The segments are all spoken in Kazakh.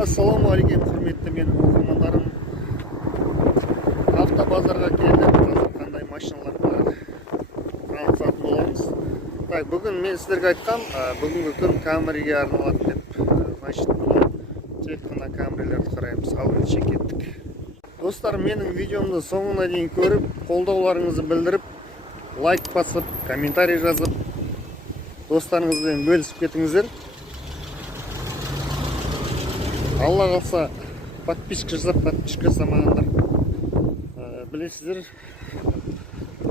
Ассалаумағалейкум, құрметті менің оқырмандарым. Автобазарға келдік. Қазір қандай машиналар бар, танысатын боламыз. Так, бүгін мен сіздерге айтқам, бүгінгі күн Камриге арналады деп. Значит, тек қана Камрилерді қараймыз. Ал өлшек кеттік. Достар, менің видеомды соңына дейін көріп, қолдауларыңызды білдіріп, лайк басып, комментарий жазып, достарыңызбен бөлісіп кетіңіздер. Алла қалса, подписка жасап, подписка жасамағандар. Білесіздер,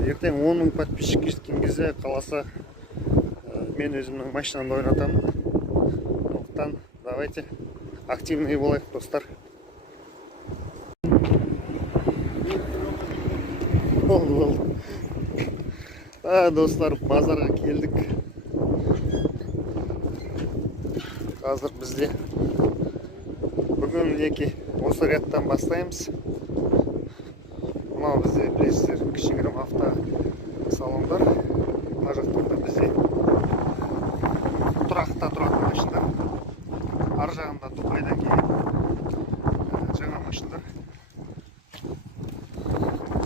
ертең 10 000 подписчик жеткен кезде қаласа мен өзімнің машинамды ойнатамын. Сондықтан давайте активный болайық, достар. Достар, базарға келдік. Қазір бізде бүгін неке осы рядтан бастаймыз. Мынау бізде білесіздер, кішігірім авто салондар. Мына жақтарда бізде тұрақта тұратын машиндар. Ар жағында Дубайдан келген жаңа машиндар.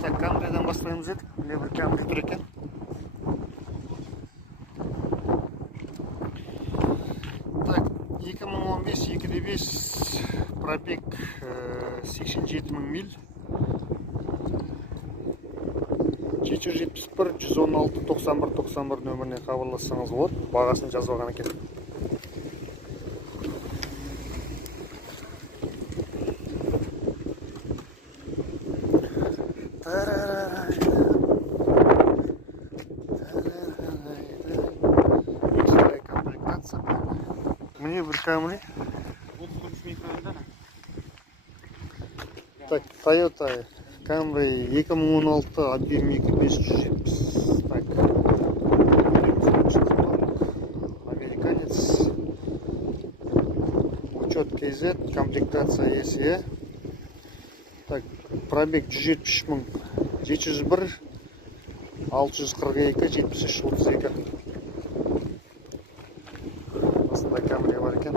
Так, Камридан бастаймыз едік. Міне бір Камри тұр екен. Так, 2015-2.5 пробег 87 000 миль. 771-116-91-91 нөміріне хабарлассаңыз болады. Бағасын жазып алған екен. Міне бір Камри. Так, Toyota Camry 2016 1.2.570. Так, американец. Учет КЗ, комплектация ESE. Так, пробег 170 000, 701, 642, 73, 32. Осындай Camry бар екен.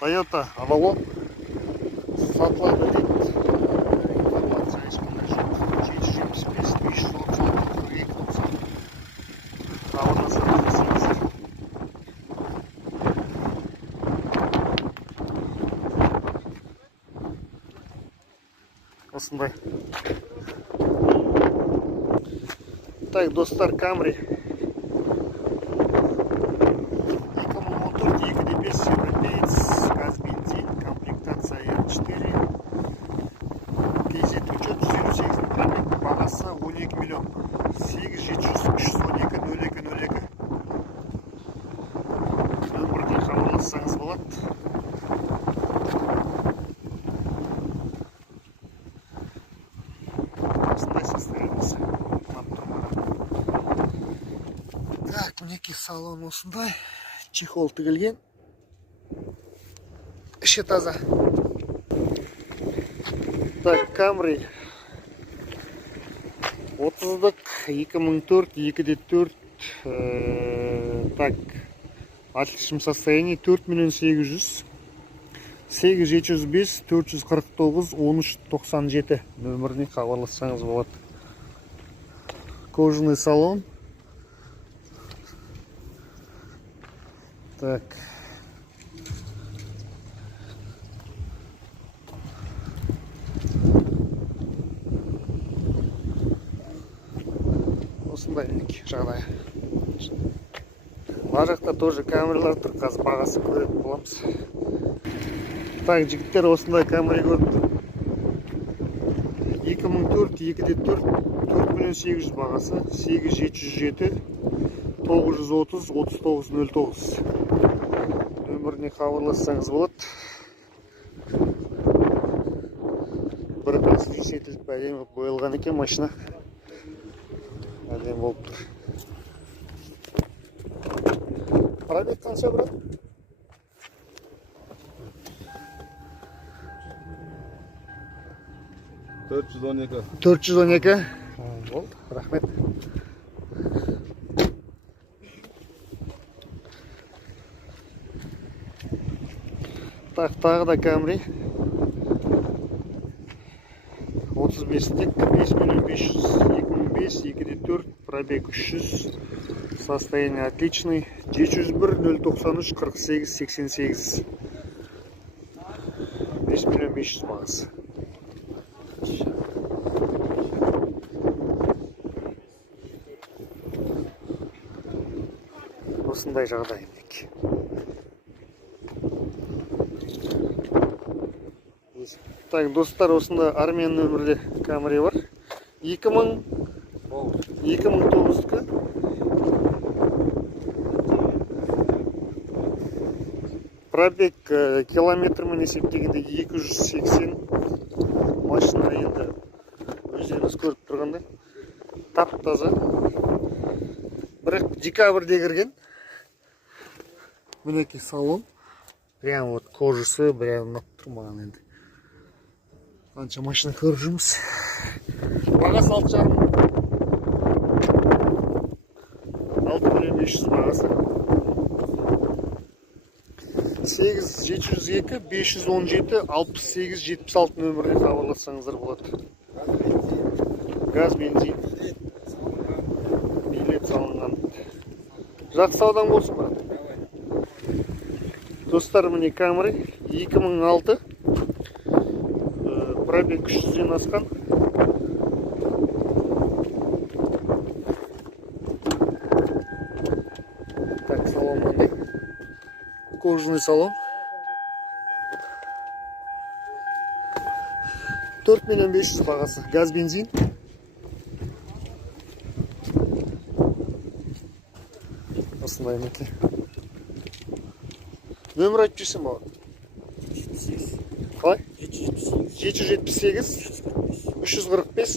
Toyota Avalon сатылады дейді. Информация ешқандай жоқ. 775 536 хабарласаңыз десеңіздер. Осындай. Так, достар, Камри 2014 2.5 европеец, газ бензин, комплектация R4, кейзет учет 108 пробег, бағасы 12 миллион, 8-700-312-02-02 нөмірге хабарлассаңыз болады. Осындай состояниесі. Так, мінеки салон осындай. Чехол тігілген. Іші таза. Так, Камри 30-дық 2004 2.4. Так, отличном состоянии 4 800 8705 449 1397 нөміріне хабарлассаңыз болады. Кожаный салон. Так. Осындай жағдай. Мына жақта тоже камералар тұр, қазір бағасын көретін боламыз. Так, жігіттер, осындай Камри көріп тұр. 2004 2.4 4 800 бағасы, 8707 930 3909 нөміріне хабарлассаңыз болады. Бір пластик етіліп әдемі боялған екен машина. Әдемі болып тұр. Пробег қанша, брат? 412. 412. Болды, рахмет. Так, тағы да Camry. 35-тік, 5 500, 2005, 2.4, пробег 300, состояние отличный, 701, 093, 48, 88. 5 500 бағасы. Осындай жағдай ендек. Так, достар, осында армиян нөмірде Camry бар. 2009-кі. Пробег километрмен есептегенде 280. Машина енді өздеріңіз көріп тұрғандай тап-таза. Бірақ декабрьде кірген. Мінекей салон. Прям вот кожасы, прям ұнап тұр маған енді. Қанша машина көріп жүрміз. Бағасы 6,500 бағасы. 8702 517 68 76 нөмірде хабарлассаңыздар болады. Газ, бензин. Билет салынған. Жақсы саудаң болсын, брат. Достар, міне Camry 2006. Пробег 300-ден асқан. Так, салон мындай. Кожаный салон. 4 500 бағасы. Газ, бензин. Осындай мінекей. Нөмір айтып жүрсің бауыр? 778. Қалай? 778. 778, 345,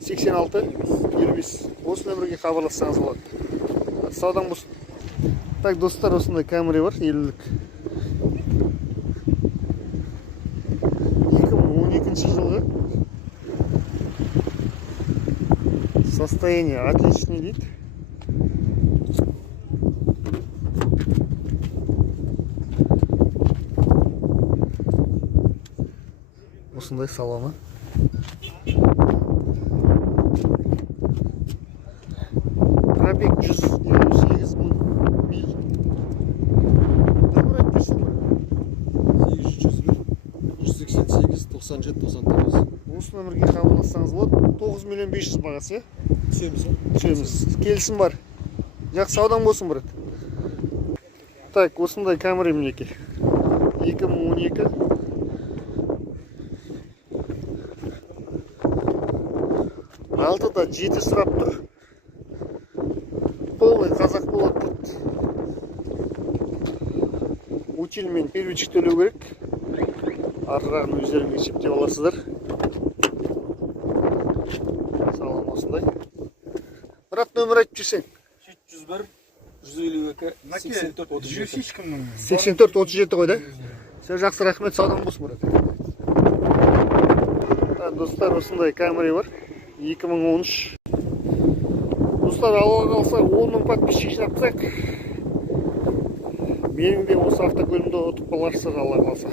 86, 25. Осы нөмірге хабарлассаңыз болады. Саудаң болсын. Так, достар, осындай Camry бар, 50-лік. 2012 жылғы. Состояние отличный дейді. Осындай салоны. Пробег 128 мың миль. Нөмір айтып жүрсің бе? 801, 188, 97, 99. Осы нөмірге хабарлассаңыз болады. 9 500 бағасы, е? Түсеміз. Келісім бар. Жақсы саудаң болсын, брат. Так, осындай Camry мінекей. 2012. Алтыда 7 сұрап тұр. Полный қазақ болады тут. Утильмен первичік төлеу керек. Арғағын өздеріңіз есептеп аласыздар. Салон осындай. Брат, нөмір айтып жүрсең? 701, 152, 84, 37. 84 37 қой да? Сен жақсы, рахмет, саудаң болсын, брат. Достар, осындай Camry бар. 2013. Достар, алға қалса 10 мың подписчик жинапсақ. Менің де осы автокөлімді ұтып қаларсыз, алла қаласа.